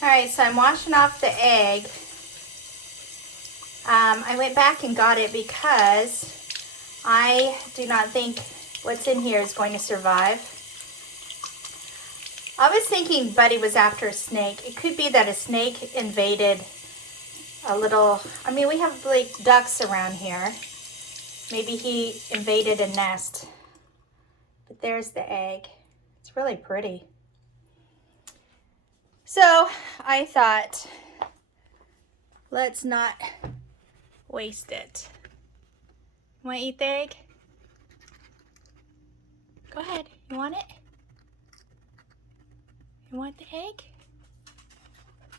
All right, so I'm washing off the egg. I went back and got it because I do not think what's in here is going to survive. I was thinking Buddy was after a snake. It could be that a snake invaded a little, I mean, we have like ducks around here. Maybe he invaded a nest. But there's the egg. It's really pretty. So I thought, let's not waste it. Want to eat the egg? Go ahead. You want it? You want the egg?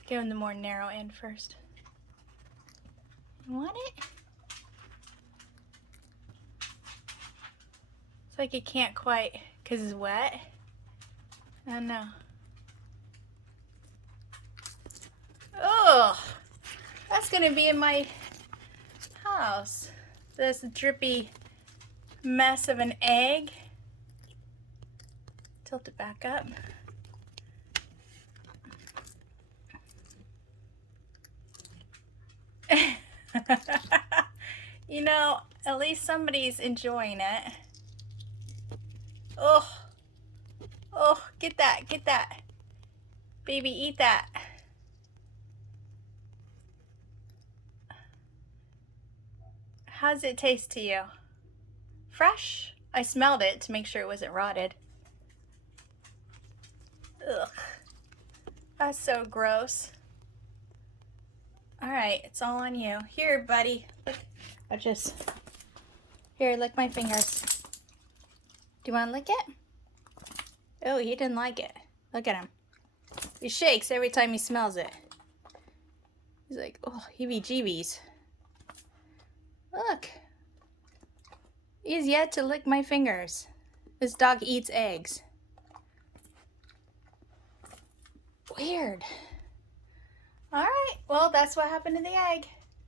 Give him the more narrow end first. You want it? It's like it can't quite because it's wet. I don't know. Oh, that's gonna be in my house. This drippy mess of an egg. Tilt it back up. You know, at least somebody's enjoying it. Oh, oh, get that, get that. Baby, eat that. How's it taste to you? Fresh? I smelled it to make sure it wasn't rotted. Ugh, that's so gross. All right, it's all on you. Here, buddy. Look, here, lick my fingers. Do you want to lick it? Oh, he didn't like it. Look at him. He shakes every time he smells it. He's like, oh, heebie-jeebies. Look. He's yet to lick my fingers. This dog eats eggs. Weird. All right, well, that's what happened to the egg.